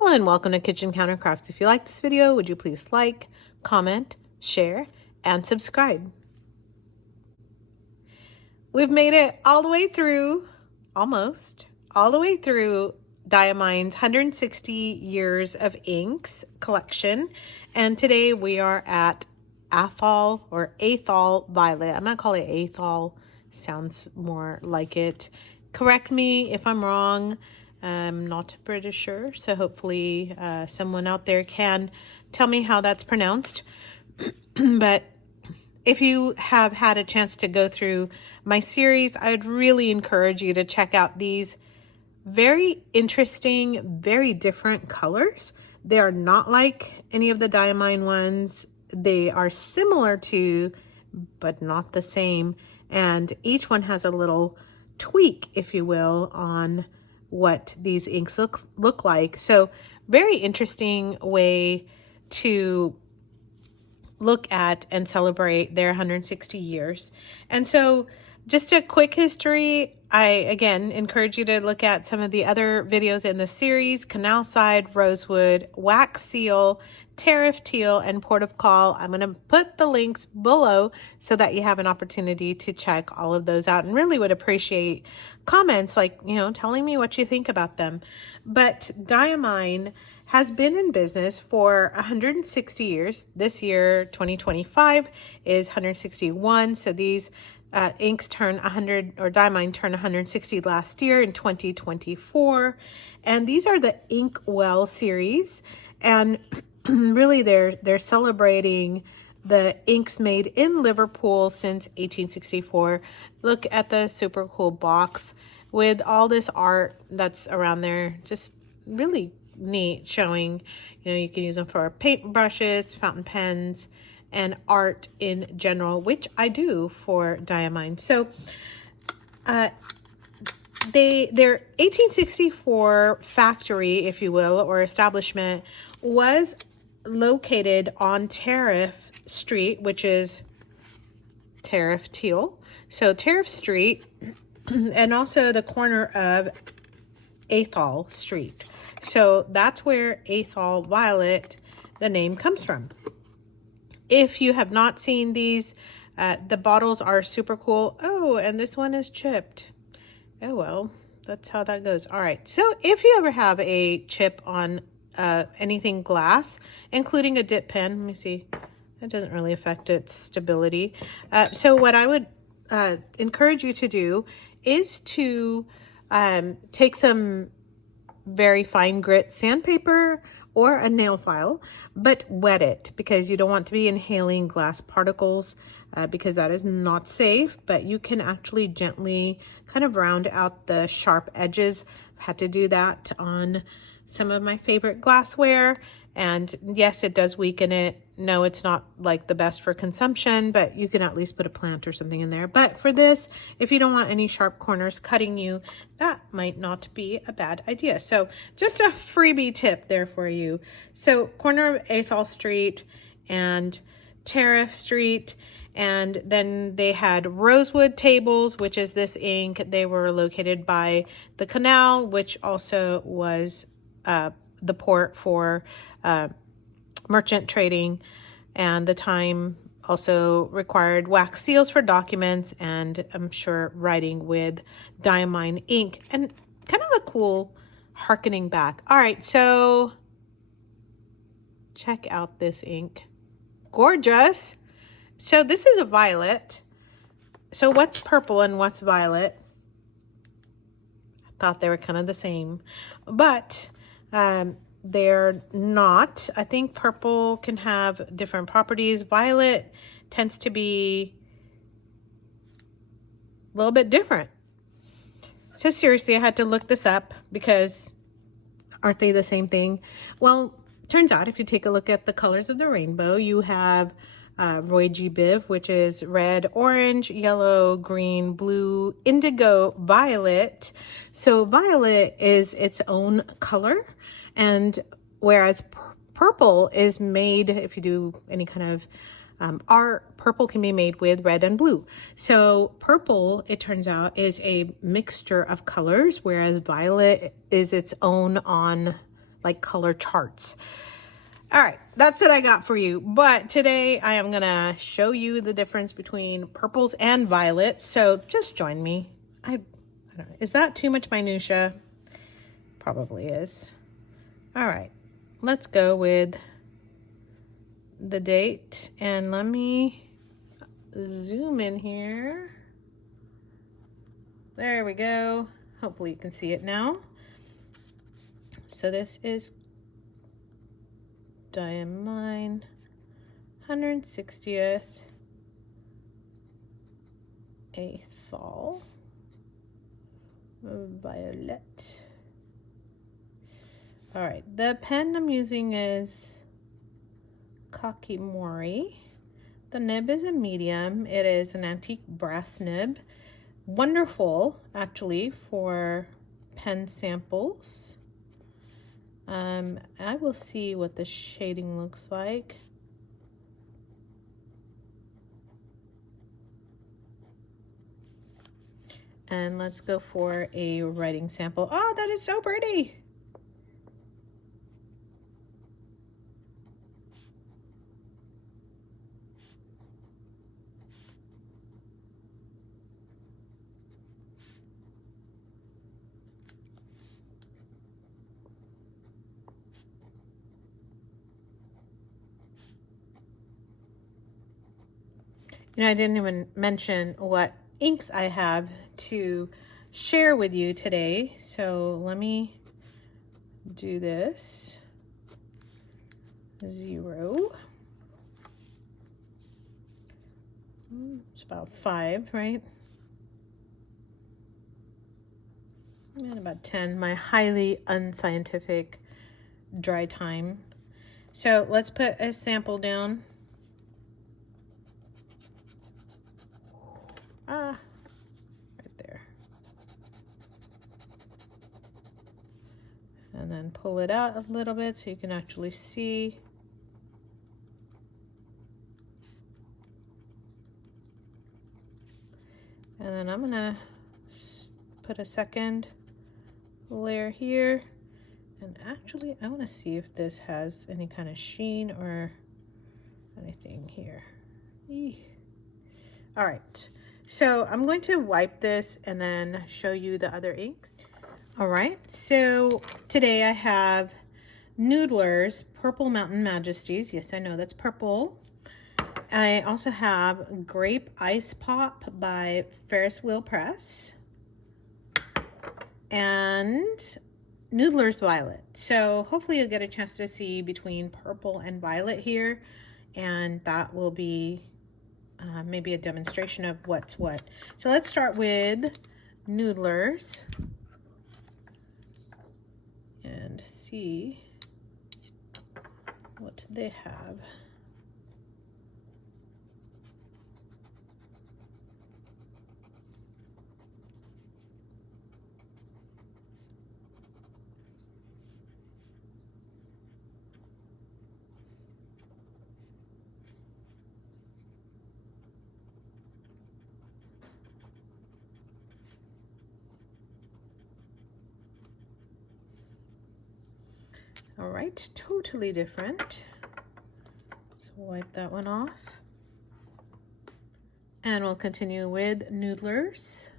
Hello and welcome to Kitchen Counter Crafts. If you like this video, would you please like, comment, share, and subscribe. We've made it all the way through, almost, all the way through Diamine's 160 Years of Inks collection. And today we are at Athol or Athol Violet. I'm going to call it Athol. Sounds more like it. Correct me if I'm wrong. I'm not Britisher, so hopefully someone out there can tell me how that's pronounced. But if you have had a chance to go through my series, I would really encourage you to check out these very interesting, very different colors. They are not like any of the Diamine ones. They are similar to, but not the same. And each one has a little tweak, if you will, on what these inks look like. So very interesting way to look at and celebrate their 160 years. And so just a quick history, I again encourage you to look at some of the other videos in the series: Canalside, Rosewood, Wax Seal, Tariff, Teal, and Port of Call. I'm going to put the links below so that you have an opportunity to check all of those out, and really would appreciate comments like, telling me what you think about them. But Diamine has been in business for 160 years. This year, 2025, is 161. So these inks turn 100, or Diamine turned 160 last year in 2024. And these are the Inkwell series. And really they're celebrating the inks made in Liverpool since 1864. Look at the super cool box with all this art that's around there. Just really neat, showing, you can use them for paint brushes, fountain pens, and art in general, which I do for Diamine. So their 1864 factory, if you will, or establishment, was located on Tariff Street, which is Tariff Teal. So Tariff Street, and also the corner of Athol Street. So that's where Athol Violet, the name, comes from. If you have not seen these, the bottles are super cool. Oh, and this one is chipped. Oh, well, that's how that goes. All right. So if you ever have a chip on anything glass, including a dip pen, let me see, that doesn't really affect its stability. So what I would encourage you to do is to take some very fine grit sandpaper or a nail file, but wet it, because you don't want to be inhaling glass particles, because that is not safe. But you can actually gently kind of round out the sharp edges. I've had to do that on some of my favorite glassware, and yes, it does weaken it. No, it's not like the best for consumption, but you can at least put a plant or something in there. But for this, if you don't want any sharp corners cutting you, that might not be a bad idea. So just a freebie tip there for you. So corner of Athol Street and Tariff Street. And then they had Rosewood tables, which is this ink. They were located by the canal, which also was the port for merchant trading, and the time also required wax seals for documents, and I'm sure writing with Diamine ink, and kind of a cool harkening back. All right, so check out this ink. Gorgeous. So this is a violet. So what's purple and what's violet? I thought they were kind of the same, but they're not. I think purple can have different properties. Violet tends to be a little bit different. So seriously, I had to look this up, because aren't they the same thing? Well, turns out if you take a look at the colors of the rainbow, you have Roy G. Biv, which is red, orange, yellow, green, blue, indigo, violet. So violet is its own color. And whereas purple is made, if you do any kind of art, purple can be made with red and blue. So purple, it turns out, is a mixture of colors, whereas violet is its own on like color charts. All right, that's what I got for you. But today I am gonna show you the difference between purples and violets. So just join me. I don't know, is that too much minutia? Probably is. All right, let's go with the date, and let me zoom in here. There we go. Hopefully you can see it now. So this is Diamine 160th Athol Violet. All right, the pen I'm using is Kakimori. The nib is a medium. It is an antique brass nib. Wonderful, actually, for pen samples. I will see what the shading looks like. And let's go for a writing sample. Oh, that is so pretty. You know, I didn't even mention what inks I have to share with you today. So let me do this. 0. It's about 5, right? And about 10, my highly unscientific dry time. So let's put a sample down. Right there. And then pull it out a little bit so you can actually see. And then I'm gonna put a second layer here. And actually, I want to see if this has any kind of sheen or anything here. All right, so I'm going to wipe this and then show you the other inks. All right, so today I have Noodler's Purple Mountain Majesties. Yes, I know that's purple. I also have Grape Ice Pop by Ferris Wheel Press. And Noodler's Violet. So hopefully you'll get a chance to see between purple and violet here, and that will be maybe a demonstration of what's what. So let's start with Noodler's and see what they have. All right, totally different. So wipe that one off. And we'll continue with Noodler's.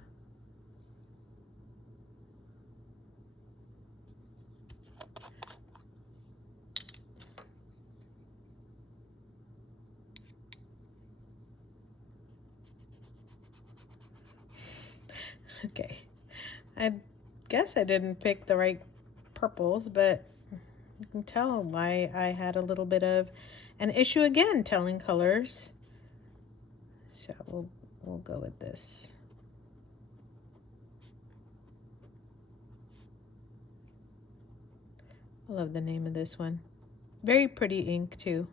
Okay, I guess I didn't pick the right purples, but you can tell why I had a little bit of an issue again telling colors. So we'll go with this. I love the name of this one. Very pretty ink too.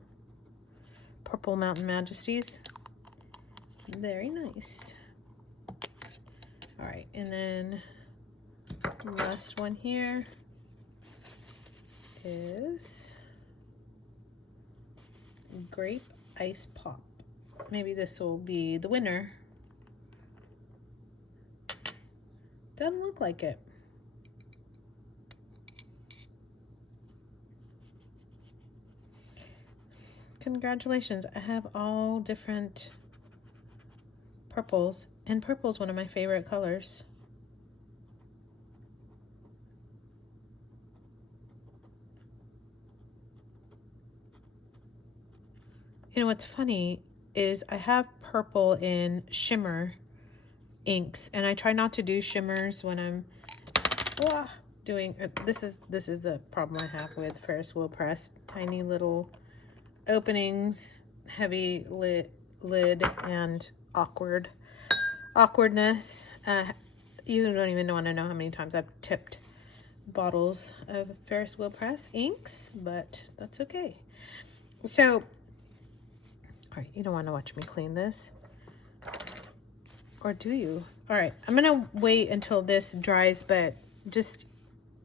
Purple Mountain Majesties. Very nice. All right, and then the last one here is Grape Ice Pop. Maybe this will be the winner. Doesn't look like it. Congratulations. I have all different purples, and purple is one of my favorite colors. You know what's funny is I have purple in shimmer inks, and I try not to do shimmers when I'm doing this is the problem I have with Ferris wheel press. Tiny little openings, heavy lid, and awkwardness. You don't even want to know how many times I've tipped bottles of Ferris wheel press inks, but that's okay. So, all right, you don't want to watch me clean this, or do you? All right, I'm gonna wait until this dries, but just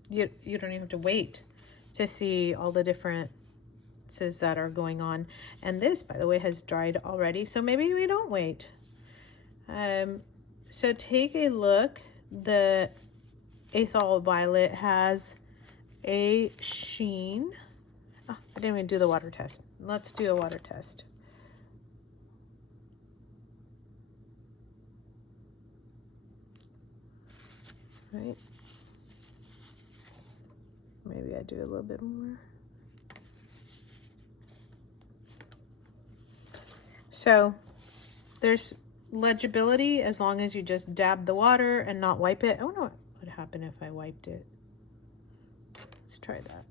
you don't even have to wait to see all the differences that are going on. And this, by the way, has dried already, so maybe we don't wait. So take a look. The Athol Violet has a sheen. Oh, I didn't even do the water test. Let's do a water test. Right. Maybe I do a little bit more. So there's legibility as long as you just dab the water and not wipe it. I don't know what would happen if I wiped it. Let's try that.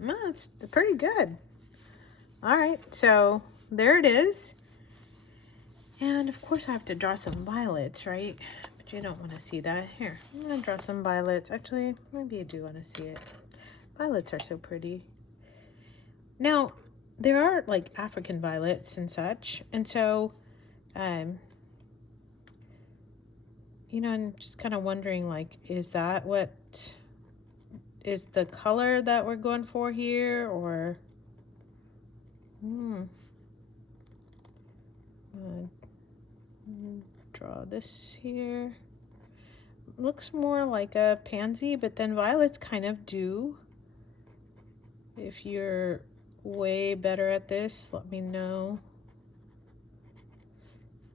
It's pretty good. All right, so there it is. And of course I have to draw some violets, right? But you don't want to see that. Here, I'm gonna draw some violets. Actually, maybe you do want to see it. Violets are so pretty. Now, there are like African violets and such, and so you know, I'm just kind of wondering, like, is that what is the color that we're going for here, or draw this here. Looks more like a pansy, but then violets kind of do. If you're way better at this, let me know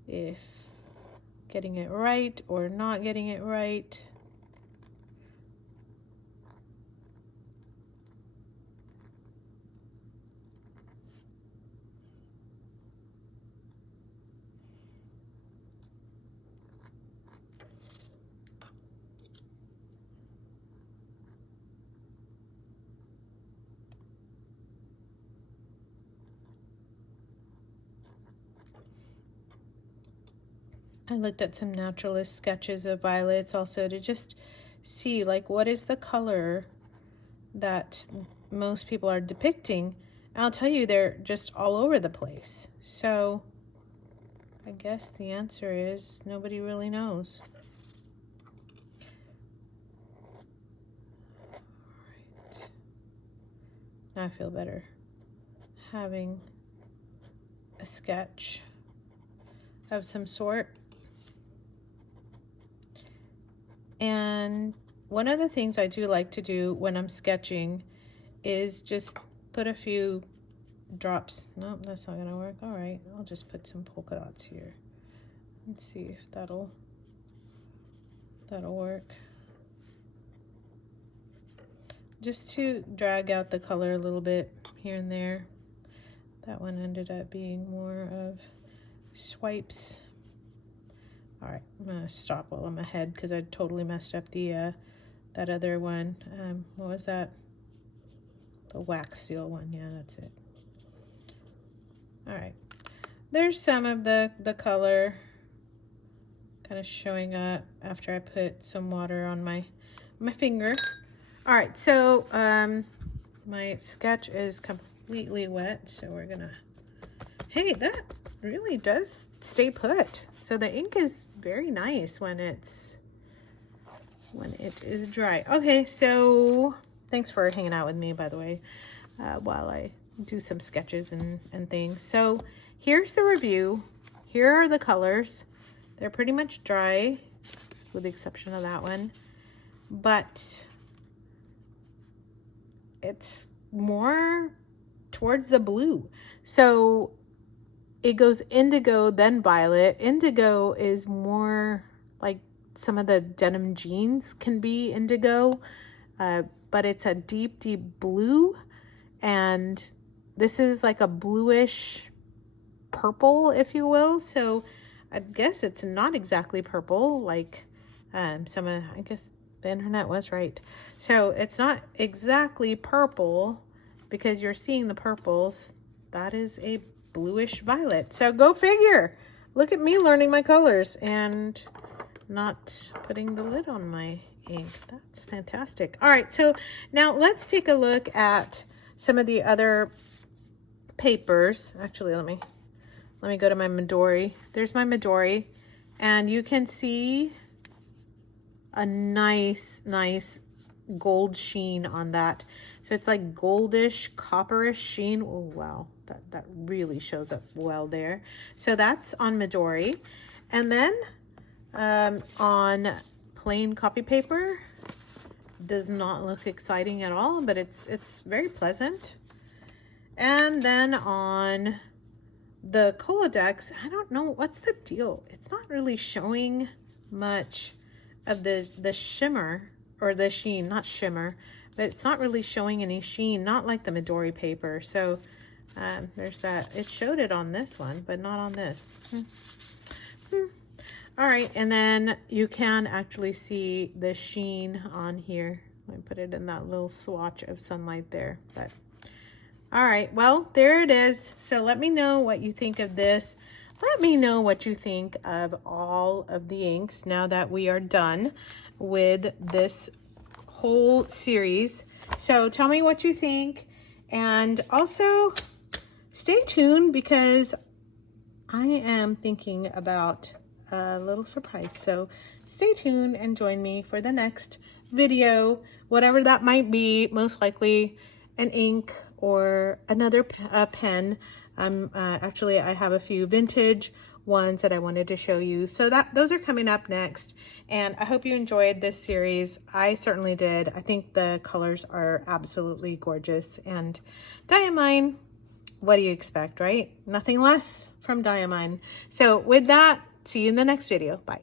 if getting it right or not getting it right. I looked at some naturalist sketches of violets also to just see, like, what is the color that most people are depicting. I'll tell you, they're just all over the place. So I guess the answer is nobody really knows. All right. Now I feel better having a sketch of some sort. And one of the things I do like to do when I'm sketching is just put a few drops. Nope, that's not gonna work. All right, I'll just put some polka dots here. Let's see if that'll work. Just to drag out the color a little bit here and there. That one ended up being more of swipes. All right, I'm gonna stop while I'm ahead because I totally messed up the that other one. What was that? The wax seal one. Yeah, that's it. All right, there's some of the color kind of showing up after I put some water on my finger. All right, so my sketch is completely wet, so we're gonna. Hey, that really does stay put. So the ink is very nice when it is dry. Okay, so thanks for hanging out with me, by the way, while I do some sketches and things. So here's the review. Here are the colors. They're pretty much dry, with the exception of that one. But it's more towards the blue. So it goes indigo, then violet. Indigo is more like some of the denim jeans can be indigo, but it's a deep, deep blue. And this is like a bluish purple, if you will. So I guess it's not exactly purple like I guess the internet was right. So it's not exactly purple because you're seeing the purples. That is a bluish violet. So go figure. Look at me learning my colors and not putting the lid on my ink. That's fantastic. All right, so now let's take a look at some of the other papers. Actually, let me go to my Midori. There's my Midori, and you can see a nice gold sheen on that. So it's like goldish, copperish sheen. Oh wow, that really shows up well there. So that's on Midori, and then on plain copy paper, does not look exciting at all, but it's very pleasant. And then on the Colodex, I don't know what's the deal. It's not really showing much of the shimmer, or the sheen, not shimmer, but it's not really showing any sheen, not like the Midori paper. So there's that. It showed it on this one, but not on this. All right, and then you can actually see the sheen on here. I put it in that little swatch of sunlight there, but all right, well, there it is. So let me know what you think of this. Let me know what you think of all of the inks now that we are done with this whole series. So tell me what you think, and also stay tuned because I am thinking about a little surprise. So stay tuned and join me for the next video, whatever that might be, most likely an ink or another pen. Actually, I have a few vintage ones that I wanted to show you. So those are coming up next. And I hope you enjoyed this series. I certainly did. I think the colors are absolutely gorgeous. And Diamine, what do you expect, right? Nothing less from Diamine. So with that, see you in the next video. Bye.